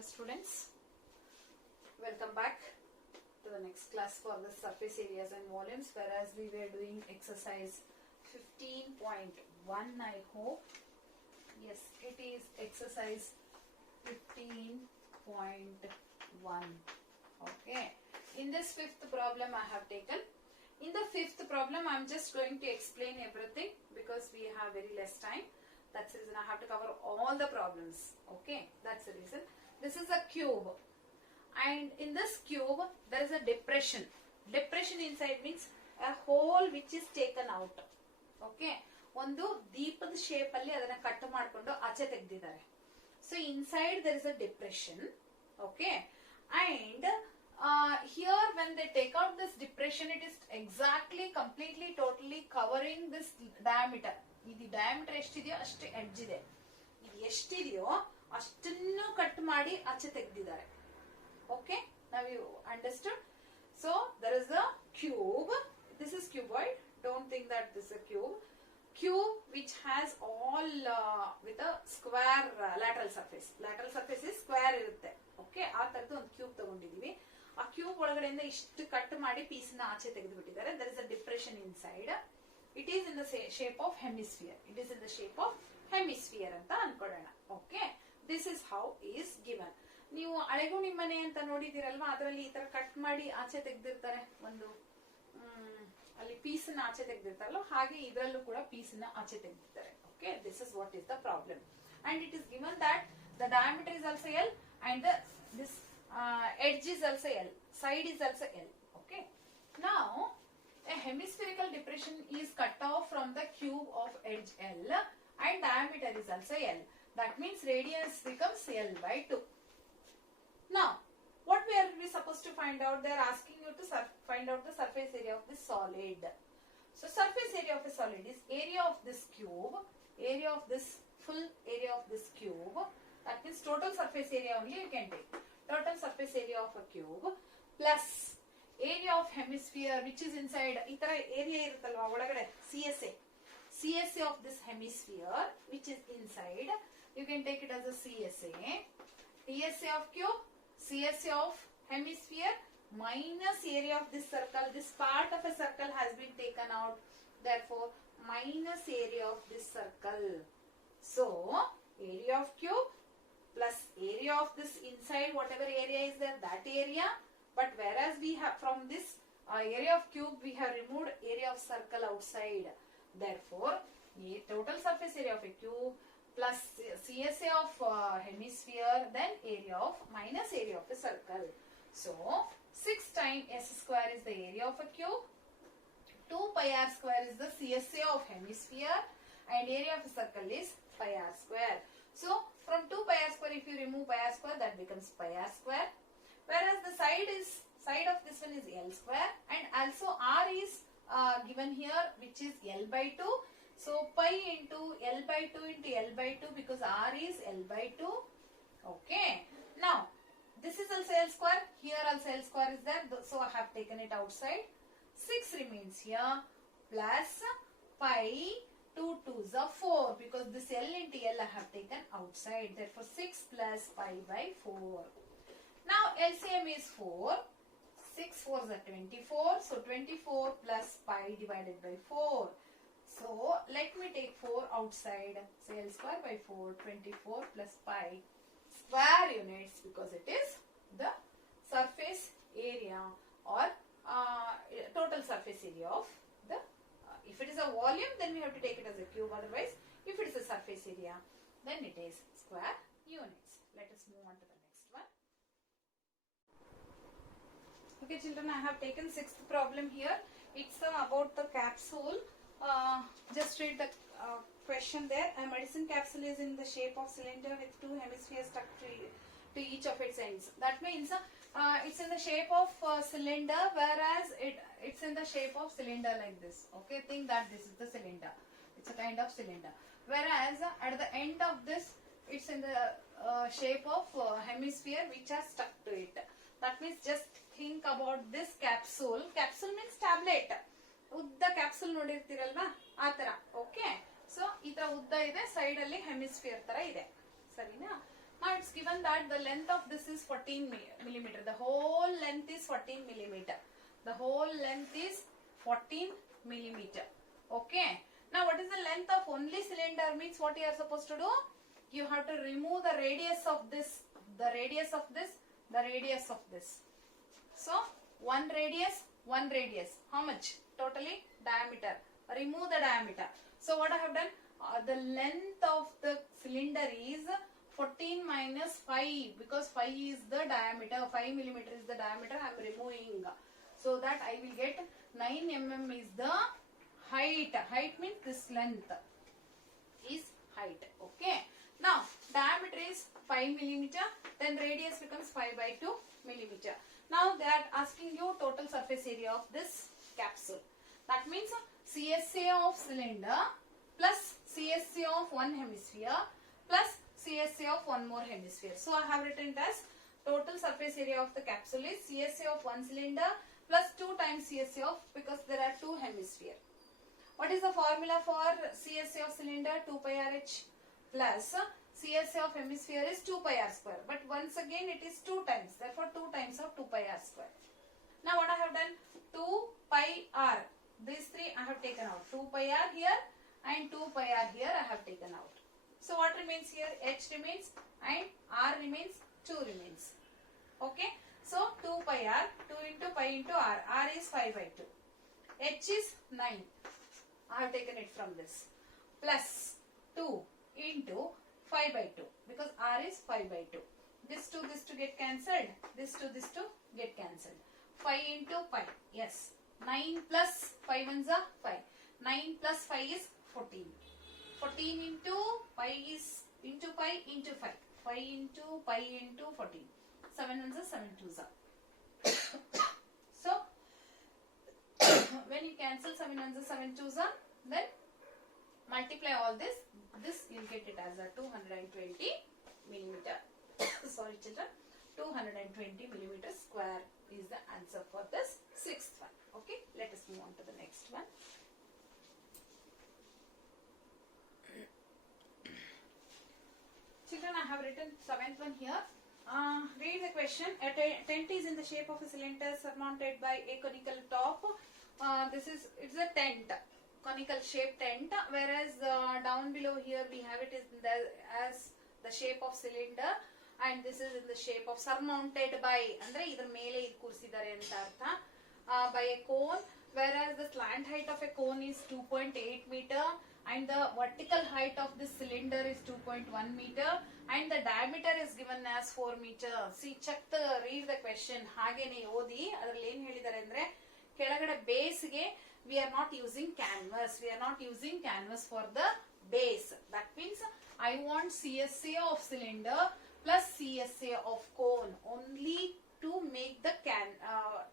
Hello students, welcome back to the next class for the surface areas and volumes, whereas we were doing exercise 15.1. I hope, yes, it is exercise 15.1. okay, in this fifth problem I have taken. In the fifth problem I am just going to explain everything because we have very less time. That's the reason I have to cover all the problems. Okay, that's the reason. This is a cube, and in this cube there is a depression. Depression inside means a hole which is taken out. Okay, ಒಂದು ದೀಪದ shape ಅಲ್ಲಿ ಅದನ್ನ cut ಮಾಡಿಕೊಂಡು ಆಚೆ ತೆಗೆದಿದ್ದಾರೆ. So inside there is a depression. Okay, and here when they take out this depression, it is exactly, completely, totally covering this diameter. ಇದು diameter ಎಷ್ಟಿದೆಯೋ ಅಷ್ಟು ಎಡ್ಜ್ ಇದೆ. ಇದು ಎಷ್ಟಿದೆಯೋ ಅಷ್ಟನ್ನು ಕಟ್ ಮಾಡಿ ಆಚೆ ತೆಗೆದಿದ್ದಾರೆ. ಓಕೆ, ನಾವ್ you understood. So there is a cube. This is cuboid. Don't think that this a cube. Cube which has all with a square lateral surface. Lateral surface is square ಇರುತ್ತೆ. Okay, ಆ ತರದ್ದು ಒಂದು cube ತಗೊಂಡಿದೀವಿ. ಆ cube ಒಳಗಡೆಯಿಂದ ಇಷ್ಟು cut ಮಾಡಿ piece ನ ಆಚೆ ತೆಗೆದು ಬಿಟ್ಟಿದ್ದಾರೆ. There is a depression inside. It is in the shape of hemisphere. It is in the shape of hemisphere ಅಂತ ಅನ್ಕೊಳ್ಳೋಣ. Okay, this is how is given. ನೀವು ಅಳೆಗುಣಿ ಮನೆ ಅಂತ ನೋಡಿದಿರಲ್ವಾ, ಅದರಲ್ಲಿ ಈ ತರ ಕಟ್ ಮಾಡಿ ಆಚೆ ತೆಗೆದಿರ್ತಾರೆ. ಒಂದು ಅಲ್ಲಿ ಪೀಸ್ ನ ಆಚೆ ತೆಗೆದಿರ್ತಾರಲ್ಲ, ಹಾಗೆ ಇದರಲ್ಲೂ ಕೂಡ ಪೀಸ್ ನ ಆಚೆ ತೆಗೆದಿರ್ತಾರೆ. Okay, this is what is the problem. And it is given that the diameter is also L and this edge is also L, side is also L. Okay, now a hemispherical depression is cut off from the cube of edge L and diameter is also L. That means radius becomes L by 2. Now, what we are supposed to find out? They are asking you to find out the surface area of this solid. So, surface area of a solid is area of this cube, area of this full area of this cube. That means total surface area only you can take. Total surface area of a cube plus area of hemisphere which is inside. Itara area iruttalla ಒಳಗಡೆ CSA. CSA of this hemisphere which is inside. You can take it as a CSA. TSA of cube, CSA of hemisphere minus area of this circle. This part of a circle has been taken out. Therefore, minus area of this circle. So, area of cube plus area of this inside, whatever area is there, that area. But whereas we have from this area of cube, we have removed area of circle outside. Therefore, total surface area of a cube plus CSA of hemisphere, then area of minus area of a circle. So, 6 times s square is the area of a cube. 2 pi r square is the CSA of hemisphere and area of a circle is pi r square. So, from 2 pi r square, if you remove pi r square, that becomes pi r square. Whereas the side of this one is L square, and also R is given here, which is L by 2. So pi into L by 2 into L by 2 because R is L by 2. Okay. Now this is also L square. Here also L square is there. So I have taken it outside. 6 remains here plus pi 2 2s are 4 because this L into L I have taken outside. Therefore 6 plus pi by 4. Now LCM is 4. 6 4s are 24. So 24 plus pi divided by 4. So let me take 4 outside. So L square by 4. 24 plus pi square units because it is the surface area or total surface area of the. If it is a volume, then we have to take it as a cube. Otherwise, if it is a surface area, then it is square units. Let us move on to the next one. Okay, children, I have taken 6th problem here. It's about the capsule. Just read the question there. A medicine capsule is in the shape of cylinder with 2 hemispheres stuck to each of its ends. That means it's in the shape of cylinder, whereas it's in the shape of cylinder like this. Okay, think that this is the cylinder. It's a kind of cylinder. Whereas at the end of this, it's in the shape of hemisphere which are stuck to it. That means just think about this capsule. Capsule means tablet. ಉದ್ದ capsule ನೋಡಿರ್ತೀರಲ್ವಾ, ಆ ತರ. Okay, so ಈ ತರ ಉದ್ದ ಇದೆ, side ಅಲ್ಲಿ hemisphere ತರ ಇದೆ, ಸರಿನಾ? Now it's given that the length of this is 14 millimeter. The whole length is 14 millimeter. The whole length is 14 millimeter. Okay. Now what is the length of only cylinder means what you are supposed to do? You have to remove the radius of this, the radius of this, the radius of this. So one radius. How much? Totally diameter. Remove the diameter. So what I have done? The length of the cylinder is 14 minus 5 because 5 is the diameter. 5 millimeter is the diameter. I am removing. So that I will get 9 mm is the height. Height means this length is height. Okay. Now diameter is 5 millimeter. Then radius becomes 5 by 2 millimeter. Now they are asking you total surface area of this capsule. That means CSA of cylinder plus CSA of one hemisphere plus CSA of one more hemisphere. So I have written it as total surface area of the capsule is CSA of one cylinder plus 2 times CSA of, because there are 2 hemisphere. What is the formula for CSA of cylinder? 2 pi RH plus CSA of hemisphere is 2 pi r square. But once again it is 2 times. Therefore 2 times of 2 pi r square. Now what I have done? 2 pi r. These 3 I have taken out. 2 pi r here and 2 pi r here I have taken out. So what remains here? H remains and r remains, 2 remains. Okay. So 2 pi r, 2 into pi into r. R is 5 by 2. H is 9. I have taken it from this. Plus 2 into 5 by 2 because r is 5 by 2. This to get cancelled. This to get cancelled. 5 into pi. Yes. 9 plus 5 ones are 5. 9 plus 5 is 14. 14 into pi is into pi into 5. 5 into pi into 14. 7 ones are 7 twos are. So when you cancel 7 ones are 7 twos are, then multiply all this. This you'll get it as a 220 millimeter. Sorry children. 220 millimeter square is the answer for this 6th one. Okay, let us move on to the next one. Children, I have written 7th one here. Read the question. A tent is in the shape of a cylinder surmounted by a conical top. It's a tent, conical shaped tent, whereas down below here we have it as the shape of cylinder, and this is in the shape of surmounted by, andre idar mele idu kursidare anta artha, by a cone, whereas the slant height of a cone is 2.8 meter and the vertical height of this cylinder is 2.1 meter and the diameter is given as 4 meter. See, check read the question. Hagene odi adralli ಏನು ಹೇಳಿದ್ದಾರೆ ಅಂದ್ರೆ ಕೆಳಗಡೆ base ಗೆ we are not using canvas. We are not using canvas for the base. That means I want CSA of cylinder plus CSA of cone only to make the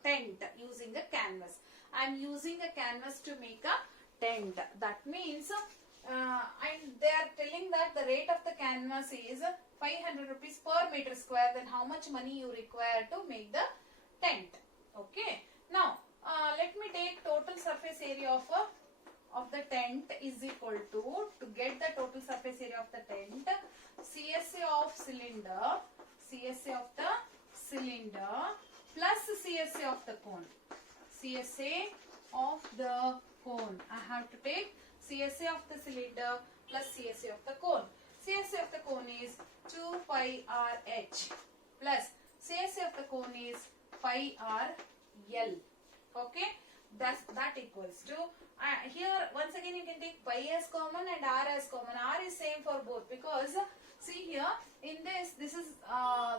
tent using a canvas. I am using a canvas to make a tent. That means and they are telling that the rate of the canvas is 500 rupees per meter square. Then how much money you require to make the tent? Okay. Now let me take total surface area of the tent is equal to get the total surface area of the tent, CSA of cylinder, CSA of the cylinder plus CSA of the cone. CSA of the cone. I have to take CSA of the cylinder plus CSA of the cone. CSA of the cone is 2 pi r h plus CSA of the cone is pi r l. Okay, that equals to here once again you can take pi as common and r as common. R is same for both because see here in this is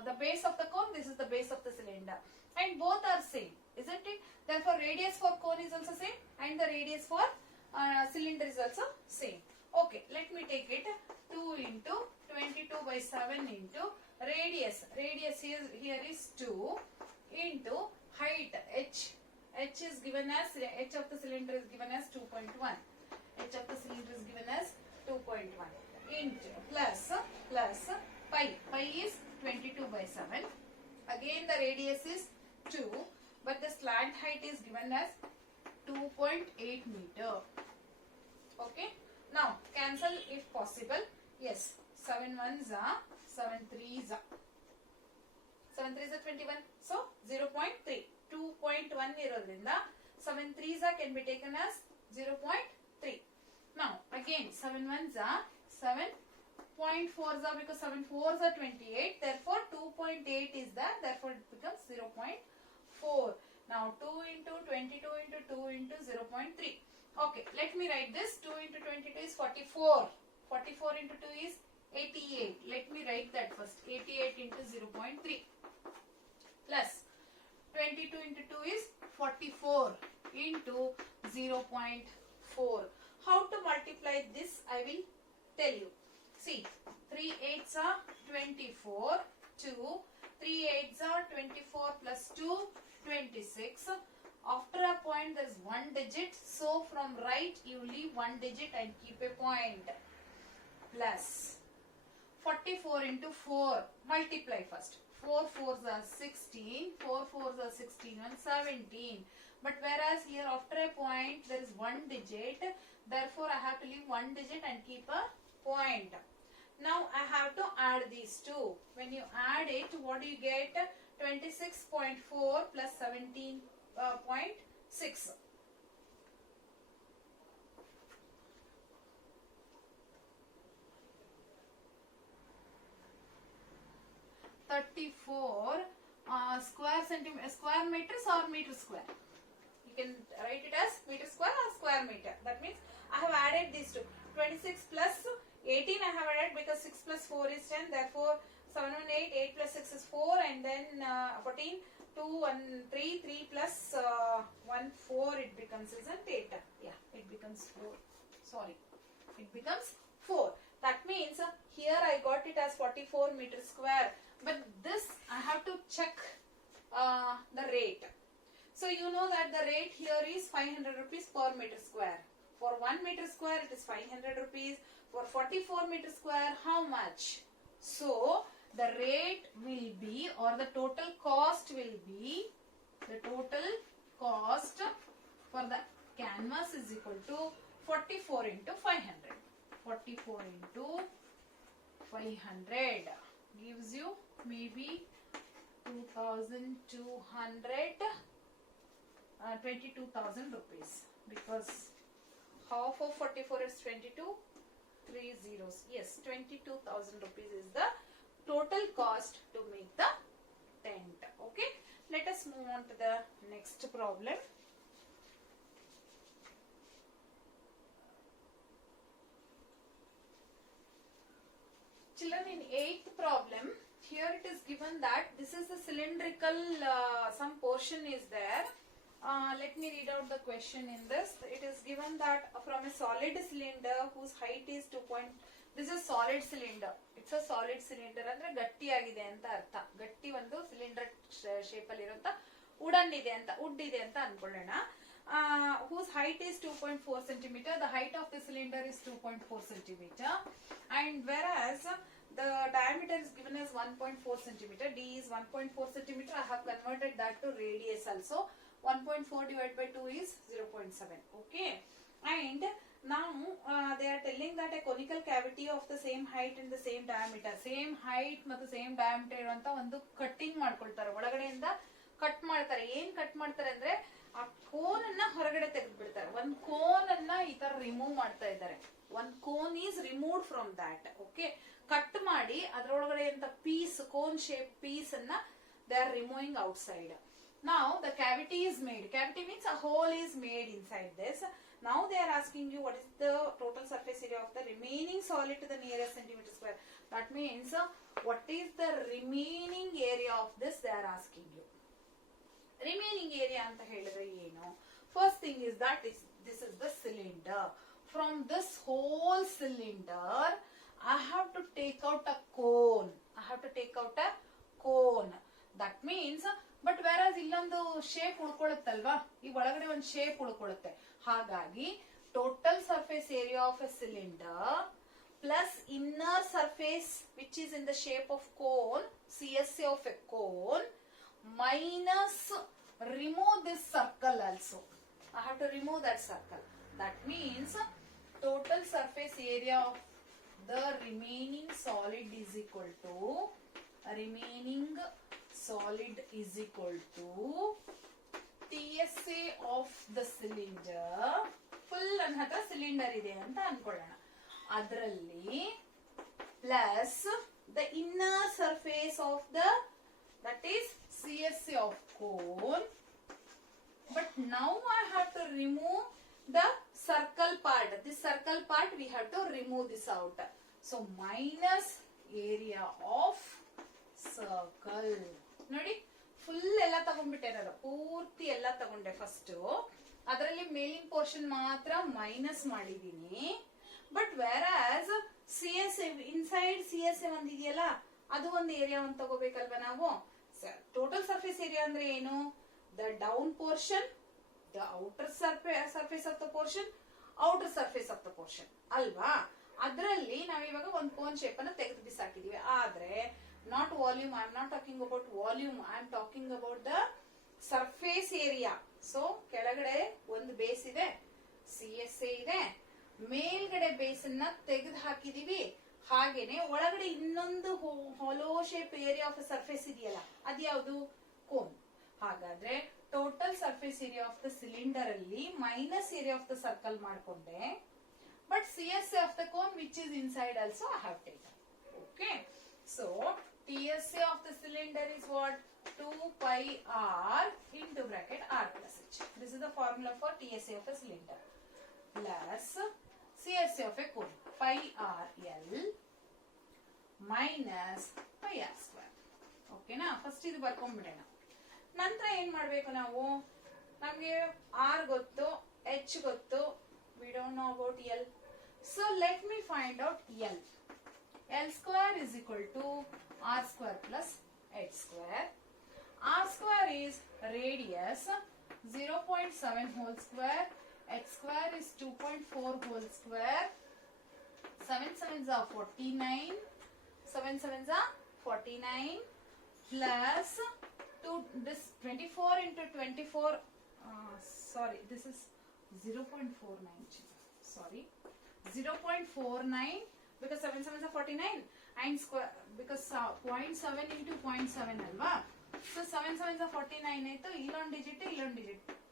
the base of the cone, this is the base of the cylinder, and both are same, isn't it? Therefore radius for cone is also same and the radius for cylinder is also same. Okay, let me take it 2 into 22 by 7 into radius here is 2 into height h is given as h of the cylinder is given as 2.1. H of the cylinder is given as 2.1 into plus pi is 22 by 7. Again the radius is 2 but the slant height is given as 2.8 meter. Okay, now cancel if possible. Yes, 7 ones are 7 3s are 21. So 0.3. 2.1 irodrinda 7 3s can be taken as 0.3. Now again 7 1s are 7.4s are, because 7 4s are 28. Therefore 2.8 is there. Therefore it becomes 0.4. Now 2 into 22 into 2 into 0.3. Okay, let me write this. 2 into 22 is 44. 44 into 2 is 88. Let me write that first. 88 into 0.3 plus 22 into 2 is 44 into 0.4. How to multiply this I will tell you. See, 3 8s are 24, 2, 3 8s are 24 plus 2, 26. After a point there is one digit, so from right you leave one digit and keep a point. Plus 44 into 4, multiply first. 4 4s are 16, 4 4s are 16 and 17. But whereas here after a point there is one digit, therefore I have to leave one digit and keep a point. Now I have to add these two. When you add it, what do you get? 26.4 plus 17.6. 34 square meters or meter square. You can write it as meter square or square meter. That means I have added these two. 26 plus 18 I have added because 6 plus 4 is 10. Therefore 7 1 8, 8 plus 6 is 4, and then 14, 2 1 3, 3 plus 1 4 it becomes, isn't it? Yeah, it becomes 4. Sorry, it becomes 4. That means here I got it as 44 meter square. But this I have to check the rate. So you know that the rate here is 500 rupees per meter square. For 1 meter square it is 500 rupees. For 44 meter square how much? So the rate will be, or the total cost will be, the total cost for the canvas is equal to 44 into 500. 44 into 500 gives you maybe 2200, 22,000 rupees, because half of 44 is 22, 3 zeros. Yes, 22,000 rupees is the total cost to make the tent. Okay, let us move on to the next problem. Children, in 8th problem, here it is given that this is the cylindrical, some portion is there. Let me read out the question in this. It is given that from a solid cylinder whose height is 2. This is solid cylinder. It's a solid cylinder. ಅಂದ್ರೆ ಗಟ್ಟಿಯಾಗಿದೆ ಅಂತ ಅರ್ಥ. ಗಟ್ಟಿ ಒಂದು cylinder shape ಅಲ್ಲಿ ಇರುವಂತ wood ಇದೆ ಅಂತ ಅನ್ಕೊಳ್ಳೋಣ. Whose height is 2.4 centimeter. The height of the cylinder is 2.4 centimeter, and whereas the diameter is given as 1.4 centimeter. D is 1.4 centimeter. I have converted that to radius also. 1.4 divided by 2 is 0.7. Okay, and now they are telling that a conical cavity of the same height and the same diameter, same height ಮತ್ತು same diameter ಇರುವಂತ ಒಂದು cutting ಮಾಡ್ಕೊಳ್ತಾರೆ. ಒಳಗಡೆಯಿಂದ cut ಮಾಡ್ತಾರೆ. ಏನ್ cut ಮಾಡ್ತಾರೆ ಅಂದ್ರೆ ಆ ಕೋನ್ ಅನ್ನ ಹೊರಗಡೆ ತೆಗೆದು ಬಿಡ್ತಾರೆ. ಒಂದು ಕೋನ್ ಅನ್ನ ಈ ತರ ರಿಮೂವ್ ಮಾಡ್ತಾ ಇದ್ದಾರೆ. one cone is removed from that. Okay, cut ಮಾಡಿ ಅದರೊಳಗಡೆ ಅಂತ ಪೀಸ್, ಕೋನ್ ಶೇಪ್ ಪೀಸ್ ಅನ್ನ they are removing outside. Now the cavity is made. Cavity means a hole is made inside this. Now they are asking you what is the total surface area of the remaining solid to the nearest centimeter square. That means what is the remaining area of this they are asking you. Remaining area anta helidre eno? First thing is that this is the cylinder. From this whole cylinder I have to take out a cone. That means, but whereas illondu shape ಉಳ್ಕೊಳ್ಳುತ್ತಲ್ವಾ, ಈ ಒಳಗಡೆ ಒಂದು shape ಉಳ್ಕೊಳ್ಳುತ್ತೆ. ಹಾಗಾಗಿ total surface area of a cylinder plus inner surface which is in the shape of cone, CSA of a cone, minus remove this circle also. I have to remove that circle. That means total surface area of the remaining solid is equal to TSA of the cylinder. Full ನನ್ನ ಹತ್ರ cylinder ಇದೆ ಅಂತ ಅನ್ಕೊಳ್ಳೋಣ. ಅದರಲ್ಲಿ plus the inner surface of that is CSA of cone. But now I have to remove the circle part. This circle part we have to remove this out. So minus area of circle. ನೋಡಿ full ಎಲ್ಲ ತಗೊಂಡ್ಬಿಟ್ಟೆ ನಾನು, ಪೂರ್ತಿ ಎಲ್ಲ ತಗೊಂಡೆ. First ಅದರಲ್ಲಿ ಮೇಲಿನ portion ಮಾತ್ರ minus ಮಾಡಿದೀನಿ. ಬಟ್ ವೇರಾಸ್ ಇನ್ಸೈಡ್ CSA ಒಂದಿದೆಯಲ್ಲ, ಅದು ಒಂದು ಏರಿಯಾ ಒಂದು ತಗೋಬೇಕಲ್ವಾ ನಾವು. ಟೋಟಲ್ ಸರ್ಫೇಸ್ ಏರಿಯಾ ಅಂದ್ರೆ ಏನು? The down portion, the outer surface of the portion, outer surface of the portion ಅಲ್ವಾ. ಅದರಲ್ಲಿ ನಾವಿವಾಗ ಒಂದು ಕೋನ್ ಶೇಪ್ ಅನ್ನು ತೆಗೆದು ಬಿಸಾಕಿದೀವಿ. ಆದ್ರೆ not volume, I am not talking about volume, I am talking about the surface area. So ಕೆಳಗಡೆ ಒಂದು base ಇದೆ, CSA ಇದೆ, ಮೇಲ್ಗಡೆ ಬೇಸ್ ಅನ್ನ ತೆಗೆದು ಹಾಕಿದೀವಿ. ಹಾಗೇನೆ ಒಳಗಡೆ ಇನ್ನೊಂದು hollow shape area of surface ಇದೆಯಲ್ಲ, ಅದ್ಯಾವುದು? ಕೋನ್. ಹಾಗಾದ್ರೆ total surface area of the cylinder ಅಲ್ಲಿ minus area of the circle ಮಾಡ್ಕೊಂಡೆ. But CSA of the cone which is inside also I have taken. Okay, so TSA of the cylinder is what? 2 pi r into bracket r plus h. This is the formula for TSA of a cylinder. Plus CSA of a cone, pi r l minus pi r square. ಓಕೆನಾ? First ಇದು ಬರ್ಕೊಂಡ್ಬಿಡೋಣ. ನಂತರ ಏನ್ ಮಾಡ್ಬೇಕು ನಾವು? ನಮ್ಗೆ r ಗೊತ್ತು, h ಗೊತ್ತು, we don't know about l. So let me find out l. L square is equal to r square plus h square. R square is radius 0.7 whole square, h square is 2.4 whole square. 7 sevens are 49. 7 sevens are 49 plus this 24 into 24. Sorry, this is 0.49. Sorry, 0.49. Because 7 sevens are 49 and square, because 0.7 into 0.7 alva. So 7 sevens are 49 aito, illond digit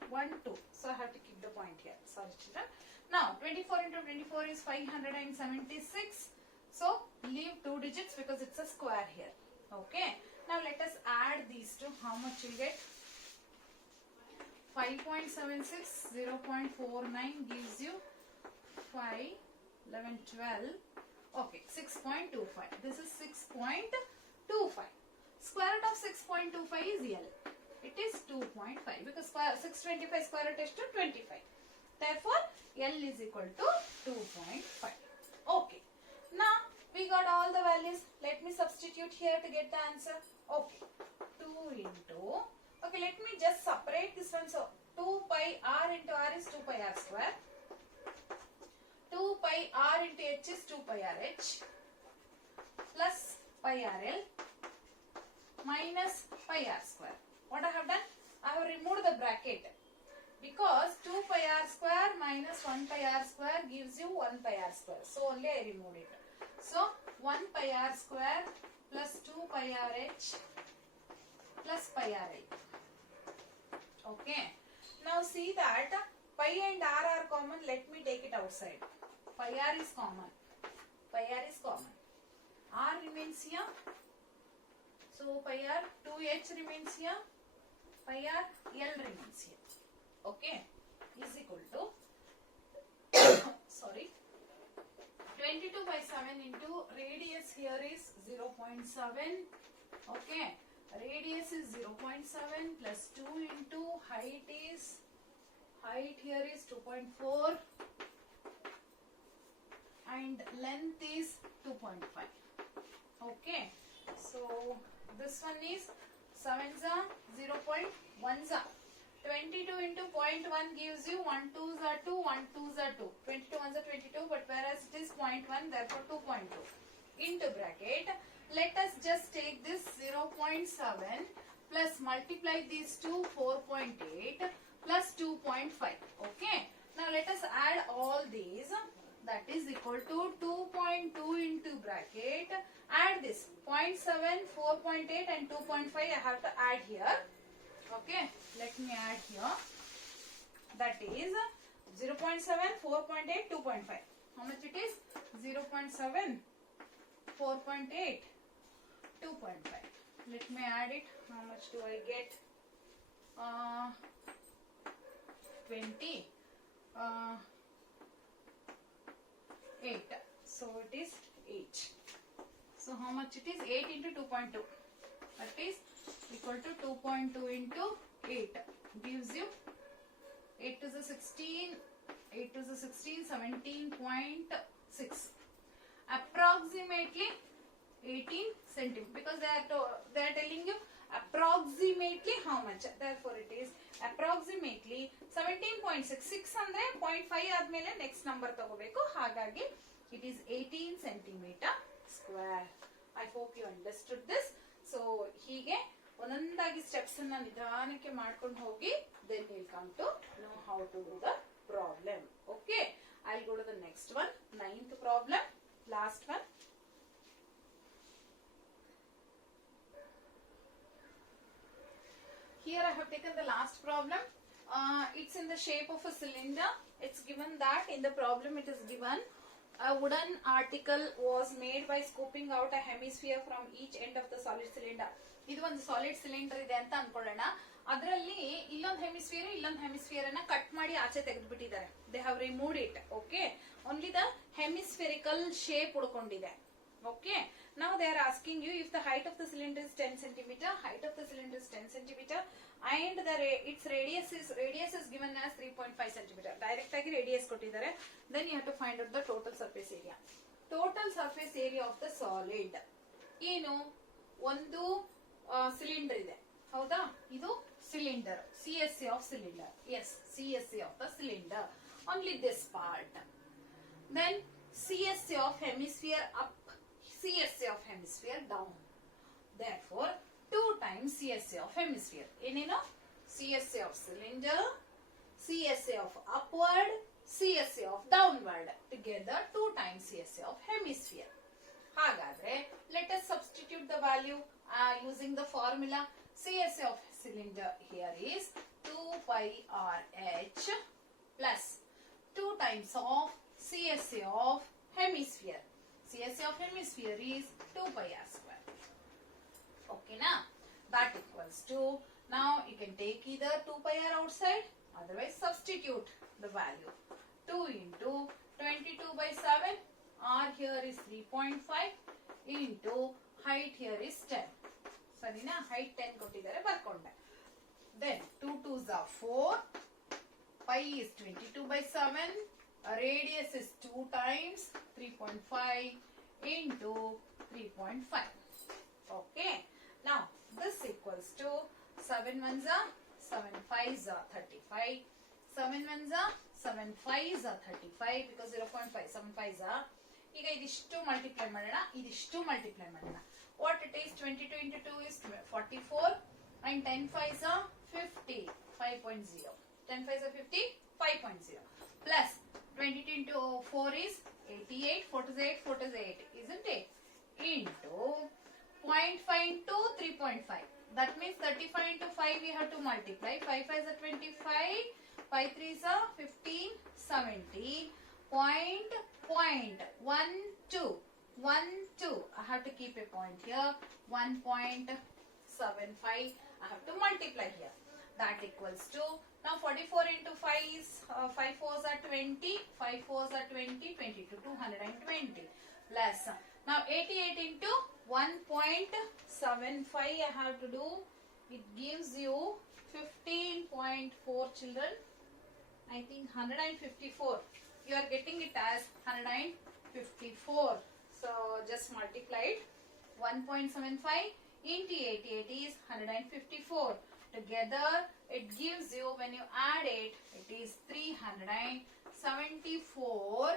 1 2. So I have to keep the point here. Sorry children. Now 24 into 24 is 576. So leave 2 digits because it's a square here. Okay. Now let us add these two. How much you get? 5.76 0.49 gives you 5 11 12. Okay, 6.25. This is 6.25. Square root of 6.25 is L. It is 2.5 because 625 square root is to 25. Therefore, L is equal to 2.5. Okay. Now, we got all the values. Let me substitute here to get the answer. Okay. 2 into... Okay, let me just separate this one. So, 2 pi r into r is 2 pi r square. 2 pi r into h is 2 pi r h plus pi r l minus pi r square. What I have done? I have removed the bracket because 2 pi r square minus 1 pi r square gives you 1 pi r square. So only I removed it. So 1 pi r square plus 2 pi r h plus pi r l. Okay. Now see that pi and r are common. Let me take it outside. Pi r is common. Pi r is common. R remains here. So pi r 2h remains here. Pi r l remains here. Okay. Is equal to sorry, 22 by 7 into radius here is 0.7. Okay. Radius is 0.7 plus 2 into height here is 2.4 and length is 2.5. Okay. So this one is 7s are 0.1s are 22 into 0.1 gives you 1 2s are 2, 1 2s are 2. 22 1s are 22, but whereas it is 0.1, therefore 2.2 into bracket. Let us just take this 0.7 plus multiply these two 4.8 plus 2.5. Okay. Now let us add all these. that is equal to 2.2 into bracket, add this 0.7, 4.8 and 2.5 I have to add here. Okay, let me add here. That is 0.7, 4.8, 2.5. How much it is? 0.7, 4.8, 2.5. Let me add it. How much do I get? 20. 8. So it is 8. So how much it is? 8 into 2.2. That is equal to 2.2 into 8. Gives you 8 to the 16. 8 to the 16, 17.6. Approximately 18 centimeters. Because they are telling you approximately how much. Therefore it is approximately 17.6. 6 andre 0.5 ಆದ್ಮೇಲೆ next number ತಗೋಬೇಕು. ಹಾಗಾಗಿ it is 18 centimeter square. I hope you understood this. So ಹೀಗೆ ಒಂದೊಂದಾಗಿ steps ಅನ್ನ ನಿಧಾನಕ್ಕೆ ಮಾಡ್ಕೊಂಡು ಹೋಗಿ then we'll come to know how to do the problem. Okay, I'll go to the next one. 9th problem, last one. Here I have taken the last problem. It's in the shape of a cylinder. It's given that in the problem it is given a wooden article was made by scooping out a hemisphere from each end of the solid cylinder. ಇದು ಒಂದು solid cylinder ಇದೆ ಅಂತ ಅನ್ಕೊಳ್ಳೋಣ. ಅದರಲ್ಲಿ ಇಲ್ಲೊಂದು hemisphere ಅನ್ನ cut ಮಾಡಿ ಆಚೆ ತೆಗೆದುಬಿಟ್ಟಿದ್ದಾರೆ. They have removed it. Okay, only the hemispherical shape ಉಳ್ಕೊಂಡಿದೆ. Okay, now they are asking you if the height of the cylinder is 10 centimeter, height of the cylinder is 10 centimeter, and its radius is given as 3.5 centimeter. Direct agi radius kottidare. Then you have to find out the total surface area. Total surface area of the solid. ಏನು ಒಂದು cylinder ಇದೆ, ಹೌದಾ? ಇದು cylinder, CSA of cylinder. Yes, CSA of the cylinder. Only this part. Then CSA of hemisphere up, CSA of hemisphere down. Therefore, 2 times CSA of hemisphere. Inino CSA of cylinder, CSA of upward, CSA of downward. Together 2 times CSA of hemisphere. Hagadre, let us substitute the value using the formula. CSA of cylinder here is 2 pi RH plus 2 times of CSA of hemisphere. CSA of hemisphere is 2 pi r square. Okay, now that equals to, now you can take either 2 pi r outside, otherwise substitute the value. 2 into 22 by 7, r here is 3.5 into height here is 10. Sarina, height 10 kottidare barkonde. Then 2 2s are 4, pi is 22 by 7, radius is 2 times 3.5 into 3.5. Okay, now this equals to 7 ones are 7 5s are 35, 7 ones are 7 5s are 35 because 0.5 7 5s are. ಈಗ ಇದಿಷ್ಟು multiply ಮಾಡೋಣ, ಇದಿಷ್ಟು multiply ಮಾಡೋಣ. What it is, 22 into 2 is 44 and 10 5s are 50, 5.0. 10 5s are 50, 5.0 plus 22 into 4 is 88, 4 is 8, 4 is 8, isn't it? Into 0.5 into 3.5. That means 35 into 5 we have to multiply. 5 5s are 25, 5 3s are 15, 17. Point 12. I have to keep a point here. 1.75. I have to multiply here. That equals to, now 44 into 5 is 5 4s are 20, 5 4s are 20, 22, 220 plus, now 88 into 1.75 I have to do. It gives you 15.4 children. I think 154. You are getting it as 154. So just multiply it. 1.75 into 88 is 154. Together it gives you, when you add it, it is 374.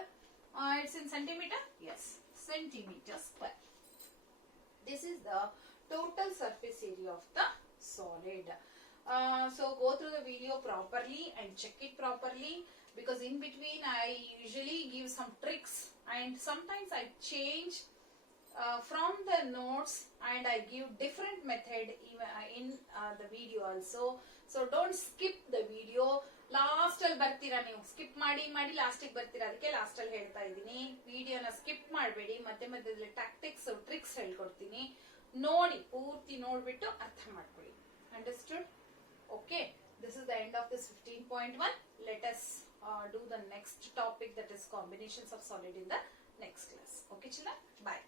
It's in centimeter? Yes, centimeter square. This is the total surface area of the solid. So go through the video properly and check it properly, because in between I usually give some tricks and sometimes I change from the notes and I give different method in the video also. So don't skip the video. Last ಅಲ್ಲಿ ಬರ್ತೀರಾ, ನೀವು skip ಮಾಡಿ last ಗೆ ಬರ್ತೀರಾ, ಅದಕ್ಕೆ last ಅಲ್ಲಿ ಹೇಳ್ತಾ ಇದ್ದೀನಿ. ವಿಡಿಯೋನ ಸ್ಕಿಪ್ ಮಾಡಬೇಡಿ, ಮಧ್ಯದಲ್ಲಿ ಟ್ಯಾಕ್ಟಿಕ್ಸ್ ಟ್ರಿಕ್ಸ್ ಹೇಳ್ಕೊಡ್ತೀನಿ, ನೋಡಿ ಪೂರ್ತಿ ನೋಡ್ಬಿಟ್ಟು ಅರ್ಥ ಮಾಡ್ಕೊಳ್ಳಿ. Understood? Okay, this is the end of this 15.1. Let us do the next topic, that is combinations of solid, in the next class. Okay children, bye.